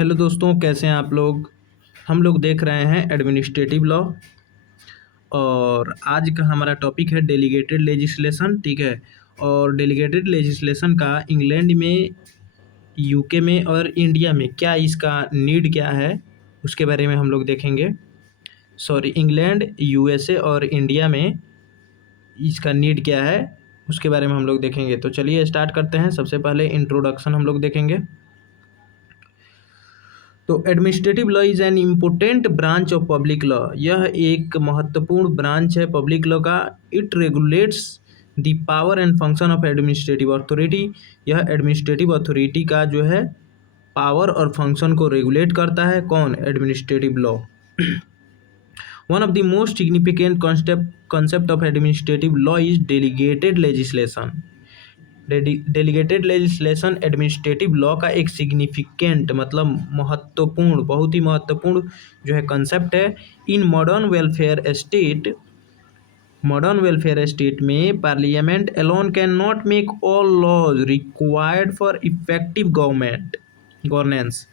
Hello दोस्तों, कैसे हैं आप लोग। हम लोग देख रहे हैं एडमिनिस्ट्रेटिव लॉ और आज का हमारा टॉपिक है डेलीगेटेड लेजिस्लेशन। ठीक है। और डेलीगेटेड लेजिस्लेशन का इंग्लैंड में, यूके में और इंडिया में क्या इसका नीड क्या है उसके बारे में हम लोग देखेंगे। सॉरी, इंग्लैंड, यूएसए और इंडिया में इसका नीड क्या है उसके बारे में हम लोग देखेंगे। तो चलिए स्टार्ट करते हैं। सबसे पहले इंट्रोडक्शन हम लोग देखेंगे। तो administrative law is an important branch of public law. यह एक महत्वपूर्ण ब्रांच है पब्लिक लॉ का। It regulates the power and function of administrative authority. यह एडमिनिस्ट्रेटिव अथॉरिटी का जो है पावर और फंक्शन को रेगुलेट करता है। कौन? Administrative law. One of the most significant concept of administrative law is delegated legislation। Delegated legislation administrative law का एक सिग्निफिकेंट मतलब महत्वपूर्ण, बहुत ही महत्वपूर्ण जो है कंसेप्ट है। इन मॉडर्न वेलफेयर स्टेट में parliament alone can not make all laws required for effective governance.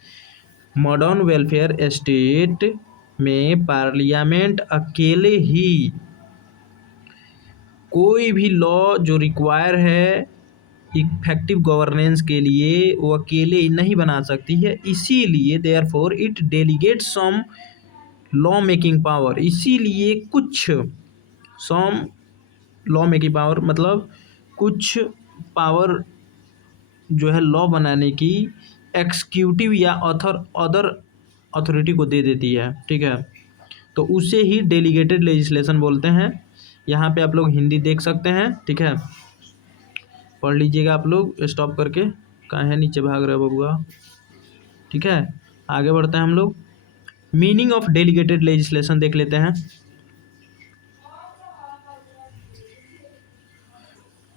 Modern welfare state में पार्लियामेंट अकेले ही कोई भी लॉ जो रिक्वायर है इफेक्टिव गवर्नेंस के लिए वो अकेले नहीं बना सकती है। इसीलिए therefore it delegates some law making power. इसीलिए कुछ सम लॉ मेकिंग पावर मतलब कुछ पावर जो है लॉ बनाने की एक्सिक्यूटिव या अदर अथॉरिटी को दे देती है। ठीक है। तो उसे ही डेलीगेटेड लेजिस्लेशन बोलते हैं। यहाँ पे आप लोग हिंदी देख सकते हैं। ठीक है, पढ़ लीजिएगा आप लोग स्टॉप करके। कहाँ है? नीचे भाग रहे हो बबुआ। ठीक है, आगे बढ़ते हैं हम लोग। मीनिंग ऑफ डेलीगेटेड लेजिस्लेशन देख लेते हैं।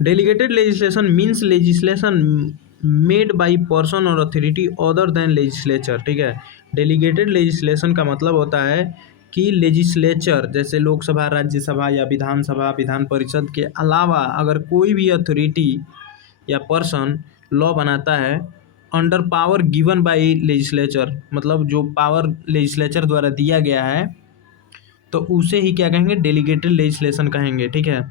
Delegated legislation means legislation made by person और अथॉरिटी अदर देन लेजिस्लेचर। ठीक है, डेलीगेटेड लेजिस्लेशन का मतलब होता है कि लेजिस्लेचर जैसे लोकसभा, राज्यसभा या विधानसभा, विधान परिषद के अलावा अगर कोई भी अथॉरिटी या पर्सन लॉ बनाता है under power given by legislature, मतलब जो पावर लेजिस्लेचर द्वारा दिया गया है तो उसे ही क्या कहेंगे? डेलीगेटेड लेजिस्लेशन कहेंगे। ठीक है,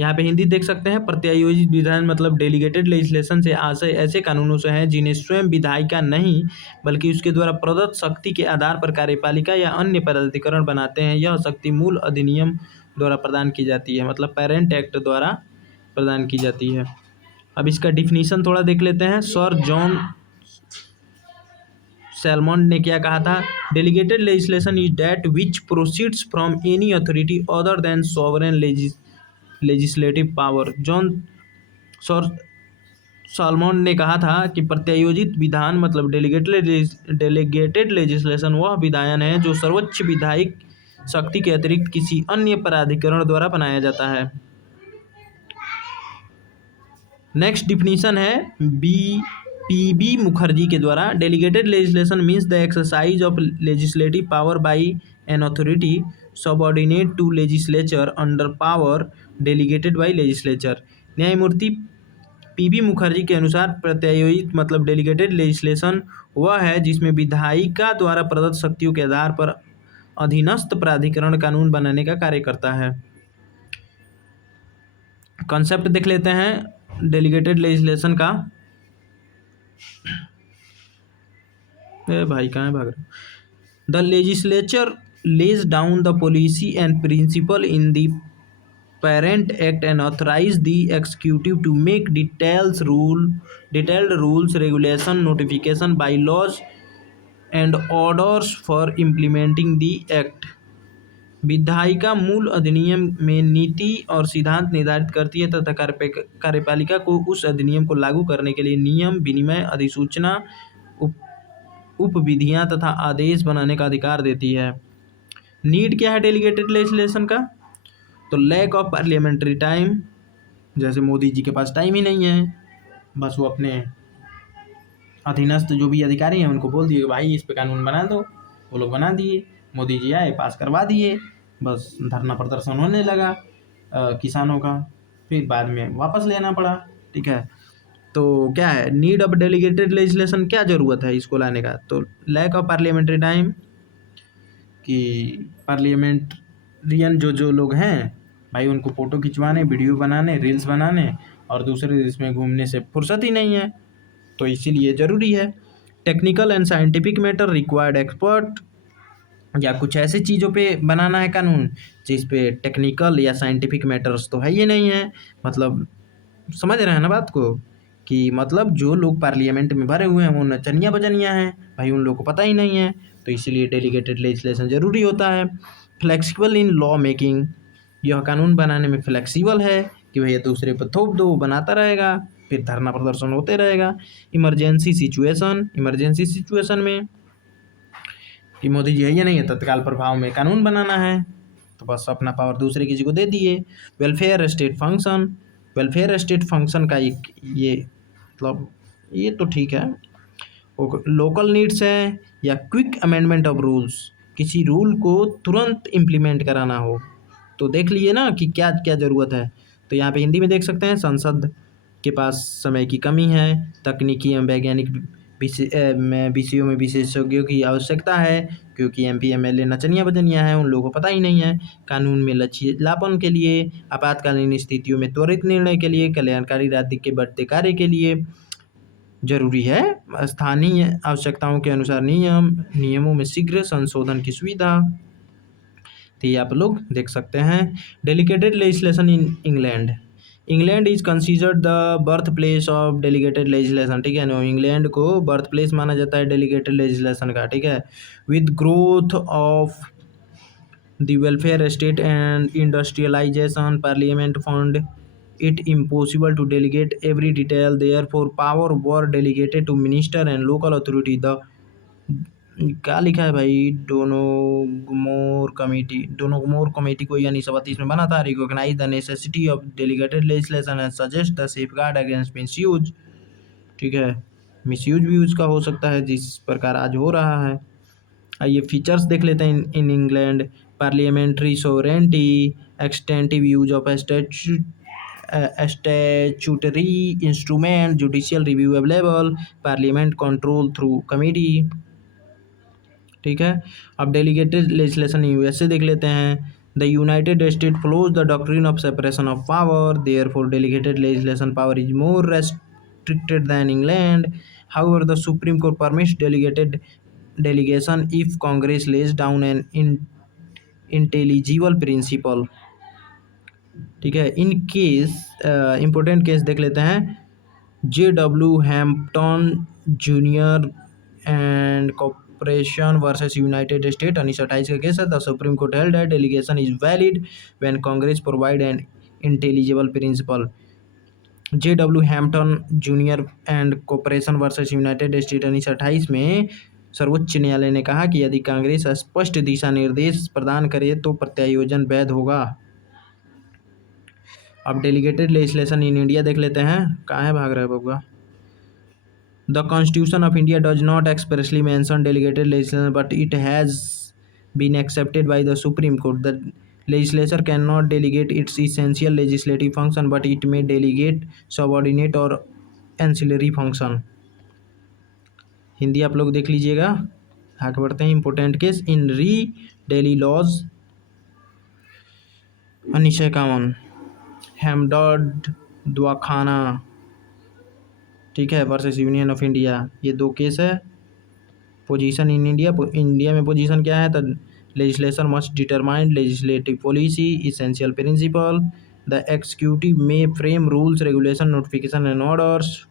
यहाँ पे हिंदी देख सकते हैं। प्रत्यायोजित विधान मतलब डेलीगेटेड लेजिस्लेशन से आशय ऐसे कानूनों से है जिन्हें स्वयं विधायिका नहीं बल्कि उसके द्वारा प्रदत्त शक्ति के आधार पर कार्यपालिका या अन्य प्राधिकरण बनाते हैं। यह शक्ति मूल अधिनियम द्वारा प्रदान की जाती है, मतलब पेरेंट एक्ट द्वारा प्रदान की जाती है। अब इसका डिफिनीशन थोड़ा देख लेते हैं। सर जॉन सैलमन ने क्या कहा था? Delegated legislation is that which proceeds from any authority other than sovereign legislative power. Sir salmon ने कहा था कि प्रत्यायोजित विधान मतलब डेलीगेटेड लेजिस्लेशन वह विधान है जो सर्वोच्च विधायिक शक्ति के अतिरिक्त किसी अन्य प्राधिकरण द्वारा बनाया जाता है। नेक्स्ट डिफिनीशन है पीबी मुखर्जी के द्वारा। Delegated legislation means the exercise of legislative power by an authority subordinate to legislature under power delegated by legislature. न्यायमूर्ति पीबी मुखर्जी के अनुसार प्रत्यायोजित मतलब डेलीगेटेड लेजिस्लेशन वह है जिसमें विधायिका द्वारा प्रदत्त शक्तियों के आधार पर अधीनस्थ प्राधिकरण कानून बनाने का कार्य करता है। कंसेप्ट देख लेते हैं डेलीगेटेड लेजिस्लेशन का। भाई कहाँ भाग रहे? The legislature lays down the policy and principle in the parent act and authorize the executive to make detailed rules, regulation, notification, bylaws and orders for implementing the act। विधायिका मूल अधिनियम में नीति और सिद्धांत निर्धारित करती है तथा कार्यपालिका को उस अधिनियम को लागू करने के लिए नियम, विनिमय, अधिसूचना, उपविधियां तथा आदेश बनाने का अधिकार देती है। नीड क्या है डेलीगेटेड लेजिस्लेशन का? तो लैक ऑफ पार्लियामेंट्री टाइम, जैसे मोदी जी के पास टाइम ही नहीं है, बस वो अपने अधीनस्थ जो भी अधिकारी हैं उनको बोल दिए भाई इस पे कानून बना दो, वो लोग बना दिए, मोदी जी आए पास करवा दिए, बस धरना प्रदर्शन होने लगा किसानों का, फिर बाद में वापस लेना पड़ा। ठीक है, तो क्या है नीड ऑफ डेलीगेटेड लेजिस्लेशन, क्या ज़रूरत है इसको लाने का? तो लैक ऑफ पार्लियामेंट्री टाइम, कि पार्लियामेंट्रियन जो जो लोग हैं भाई उनको फ़ोटो खिंचवाने, वीडियो बनाने, रील्स बनाने और दूसरे देश में घूमने से फुर्सत ही नहीं है, तो इसीलिए ज़रूरी है। Technical and scientific matter required expert, या कुछ ऐसी चीज़ों पे बनाना है कानून जिस पे टेक्निकल या साइंटिफिक मैटर्स तो है ही नहीं है, मतलब समझ रहे हैं ना बात को, कि मतलब जो लोग पार्लियामेंट में भरे हुए हैं वो नचनिया बजनिया हैं भाई, उन लोगों को पता ही नहीं है, तो इसीलिए डेलीगेटेड लेजिस्लेशन ज़रूरी होता है। फ्लेक्सिबल इन लॉ मेकिंग, यह कानून बनाने में फ्लेक्सिबल है कि भैया दूसरे पर थोप दो, वो बनाता रहेगा, फिर धरना प्रदर्शन होते रहेगा। इमरजेंसी सिचुएशन, इमरजेंसी सिचुएशन में कि मोदी जी है या नहीं है, तत्काल प्रभाव में कानून बनाना है, तो बस अपना पावर दूसरे किसी को दे दिए। Welfare state function, welfare state function का एक ये मतलब ये तो ठीक है। लोकल नीड्स है या क्विक अमेंडमेंट ऑफ रूल्स, किसी रूल को तुरंत इम्प्लीमेंट कराना हो, तो देख लिए ना कि क्या क्या ज़रूरत है। तो यहाँ पे हिंदी में देख सकते हैं, संसद के पास समय की कमी है, तकनीकी एवं वैज्ञानिक विषयों में विशेषज्ञों की आवश्यकता है, क्योंकि एमपी एमएलए नचनिया बजनिया है, उन लोगों को पता ही नहीं है। कानून में लचीलापन के लिए, आपातकालीन स्थितियों में त्वरित निर्णय के लिए, कल्याणकारी राज्य के बढ़ते कार्य के लिए जरूरी है। स्थानीय आवश्यकताओं के अनुसार नियमों में शीघ्र संशोधन की सुविधा, तो ये आप लोग देख सकते हैं। Delegated legislation in England, England is considered the birth place of delegated legislation, ठीक है ना, इंग्लैंड को बर्थ प्लेस माना जाता है डेलीगेटेड लेजिस्लेशन का, ठीक है। With growth of the welfare state and industrialisation parliament found it impossible to delegate every detail, therefore power were delegated to minister and local authority। the क्या लिखा है भाई, डोनोगमोर कमेटी को यानी 37 में बना था, recognise the necessity of delegated legislation and suggest the safeguard against misuse, ठीक है, मिसयूज भी उसका हो सकता है जिस प्रकार आज हो रहा है। आइए फीचर्स देख लेते हैं in England. Parliamentary sovereignty, extensive use of statutory instrument, judicial review available, parliament control through committee, ठीक है। अब डेलीगेटेड लेजिस्लेशन यूएसए देख लेते हैं। The United State follows the doctrine of separation of power, therefore delegated legislation power is more restricted than England. However the Supreme Court permits delegated delegation if Congress lays down an intelligible principle, ठीक है। In case important case देख लेते हैं। JW Hampton Junior and corporation versus United State 1928 का केस है। The Supreme Court held that delegation is valid when Congress provide an intelligible principle. JW Hampton Junior and corporation versus United State 1928 में सर्वोच्च न्यायालय ने कहा कि यदि कांग्रेस स्पष्ट दिशा निर्देश प्रदान करे तो प्रत्यायोजन वैध होगा। अब डेलीगेटेड लेजिस्लेशन इन इंडिया देख लेते हैं। कहाँ है भाग रहा है बबुआ। The constitution of India does not expressly mention delegated legislation but it has been accepted by the Supreme Court. The legislature can not delegate its essential legislative function but it may delegate subordinate और ancillary function. Hindi आप लोग देख लीजिएगा। आगे बढ़ते हैं। Important case in री daily laws 1951, हेमडॉड दवाखाना, ठीक है, वर्सेस यूनियन ऑफ इंडिया, ये दो केस है। पोजीशन इन इंडिया, इंडिया में पोजीशन क्या है, तो legislation must determine legislative policy, essential principle, the executive may frame rules regulation notification and orders.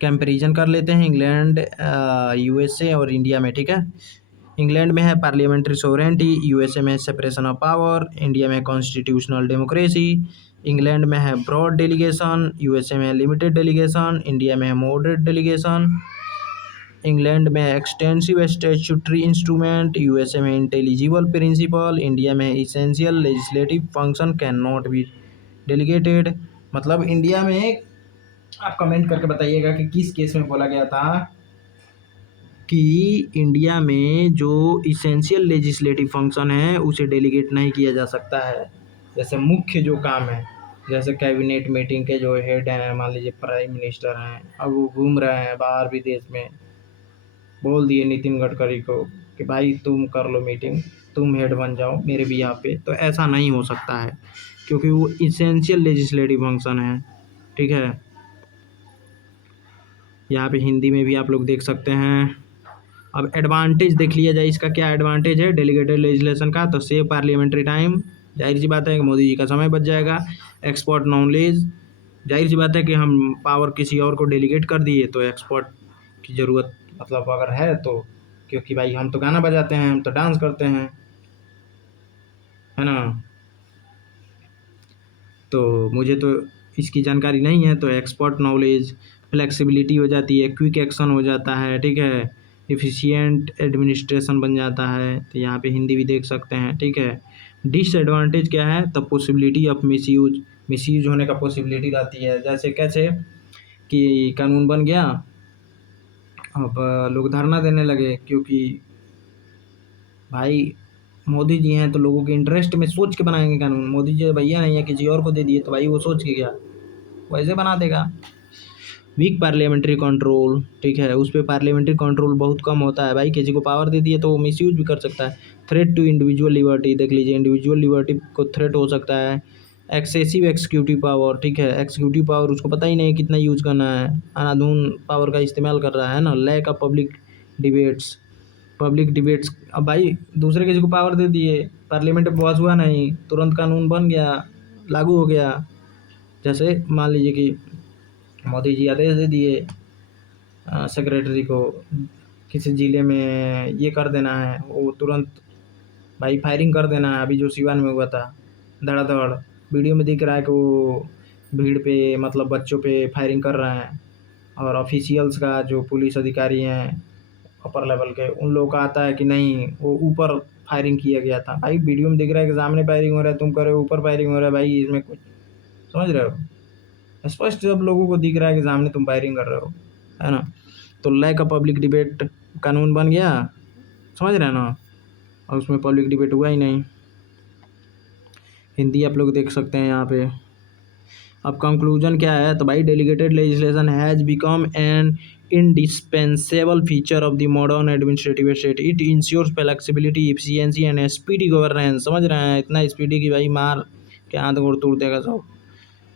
Comparison कर लेते हैं इंग्लैंड, यूएसए और इंडिया में, ठीक है। इंग्लैंड में है पार्लियामेंट्री सोवरेंटी, यूएसए में सेपरेशन ऑफ पावर, इंडिया में कॉन्स्टिट्यूशनल डेमोक्रेसी। इंग्लैंड में है ब्रॉड डेलीगेशन, यूएसए में लिमिटेड डेलीगेशन, इंडिया में है मॉडरेट डेलीगेशन। इंग्लैंड में एक्सटेंसिव स्टैट्यूटरी इंस्ट्रूमेंट, यूएसए में इंटेलिजिबल प्रिंसिपल, इंडिया में essential legislative function can not be delegated. मतलब इंडिया में आप कमेंट करके बताइएगा कि किस केस में बोला गया था कि इंडिया में जो इसेंशियल लेजिस्लेटिव फंक्शन है उसे डेलीगेट नहीं किया जा सकता है, जैसे मुख्य जो काम है, जैसे कैबिनेट मीटिंग के जो हेड हैं, मान लीजिए प्राइम मिनिस्टर हैं, अब वो घूम रहे हैं बाहर विदेश में, बोल दिए नितिन गडकरी को कि भाई तुम कर लो मीटिंग, तुम हेड बन जाओ मेरे बिहाफ पे, तो ऐसा नहीं हो सकता है क्योंकि वो इसेंशियल लेजिस्लेटिव फंक्शन है। ठीक है, यहाँ पे हिंदी में भी आप लोग देख सकते हैं। अब एडवांटेज देख लिया जाए, इसका क्या एडवांटेज है डेलीगेटेड लेजिस्लेशन का, तो सेव पार्लियामेंट्री टाइम, जाहिर सी बात है कि मोदी जी का समय बच जाएगा। एक्सपर्ट नॉलेज, जाहिर सी बात है कि हम पावर किसी और को डेलीगेट कर दिए तो एक्सपर्ट की ज़रूरत मतलब अगर है तो, क्योंकि भाई हम तो गाना बजाते हैं, हम तो डांस करते हैं, है ना, तो मुझे तो इसकी जानकारी नहीं है, तो एक्सपर्ट नॉलेज, फ्लेक्सिबिलिटी हो जाती है, क्विक एक्शन हो जाता है, ठीक है, एफिशिएंट एडमिनिस्ट्रेशन बन जाता है, तो यहाँ पे हिंदी भी देख सकते हैं। ठीक है, डिसएडवांटेज क्या है, तो पॉसिबिलिटी ऑफ मिसयूज, मिसयूज होने का पॉसिबिलिटी रहती है। जैसे कैसे कि कानून बन गया, अब लोग धरना देने लगे क्योंकि भाई मोदी जी हैं तो लोगों के इंटरेस्ट में सोच के बनाएंगे कानून, मोदी जी भैया नहीं है किसी और को दे दिए तो भाई वो सोच के क्या वैसे बना देगा। वीक पार्लियामेंट्री कंट्रोल, ठीक है, उस पर पार्लियामेंट्री कंट्रोल बहुत कम होता है, भाई किसी को पावर दे दिए तो वो मिसयूज भी कर सकता है। थ्रेट टू इंडिविजुअल लिबर्टी, देख लीजिए इंडिविजुअल लिबर्टी को थ्रेट हो सकता है। एक्सेसिव एक्सिक्यूटिव पावर, ठीक है, एक्सिक्यूटिव पावर उसको पता ही नहीं कितना यूज करना है, अनाधून पावर का इस्तेमाल कर रहा है ना। Lack of public debates, public debates, अब भाई दूसरे किसी को पावर दे दिए, पार्लियामेंट में पास हुआ नहीं, तुरंत कानून बन गया, लागू हो गया। जैसे मान लीजिए कि मोदी जी आदेश दे दिए सेक्रेटरी को किसी ज़िले में ये कर देना है, वो तुरंत भाई फायरिंग कर देना है। अभी जो सिवान में हुआ था धड़ाधड़, वीडियो में दिख रहा है कि वो भीड़ पे मतलब बच्चों पे फायरिंग कर रहे हैं, और ऑफिशियल्स का जो पुलिस अधिकारी हैं अपर लेवल के उन लोगों का आता है कि नहीं वो ऊपर फायरिंग किया गया था। भाई वीडियो में दिख रहा है कि सामने फायरिंग हो रहा है, तुम कर रहे हो ऊपर फायरिंग हो रहा है, भाई इसमें कुछ समझ रहे हो, स्पष्ट सब लोगों को दिख रहा है कि सामने तुम फायरिंग कर रहे हो, है ना। तो लैक ऑफ पब्लिक डिबेट, कानून बन गया, समझ रहे हैं ना, और उसमें पब्लिक डिबेट हुआ ही नहीं। हिंदी आप लोग देख सकते हैं यहाँ पे। अब कंक्लूजन क्या है, तो भाई delegated legislation has become an indispensable feature of the modern administrative state. It ensures flexibility, efficiency and speedy governance. समझ रहे हैं, इतना स्पीडी कि भाई मार के हाथ गोड़ तोड़ देगा सब।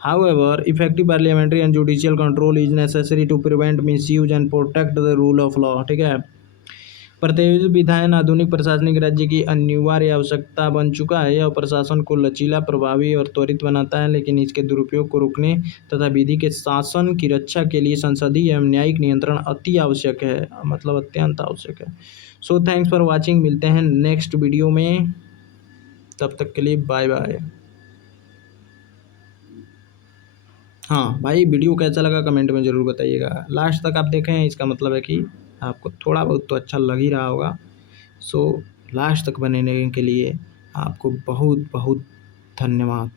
However, effective parliamentary and judicial control is necessary to prevent misuse and protect the rule of law. ठीक है, प्रत्येक विधायन आधुनिक प्रशासनिक राज्य की अनिवार्य आवश्यकता बन चुका है। यह प्रशासन को लचीला, प्रभावी और त्वरित बनाता है, लेकिन इसके दुरुपयोग को रोकने तथा विधि के शासन की रक्षा के लिए संसदीय एवं न्यायिक नियंत्रण अति आवश्यक है, मतलब अत्यंत आवश्यक है। सो थैंक्स फॉर वॉचिंग, मिलते हैं नेक्स्ट वीडियो में, तब तक के लिए बाय बाय। हाँ भाई, वीडियो कैसा लगा कमेंट में ज़रूर बताइएगा। लास्ट तक आप देखें इसका मतलब है कि आपको थोड़ा बहुत तो अच्छा लग ही रहा होगा। सो लास्ट तक बनने के लिए आपको बहुत बहुत धन्यवाद।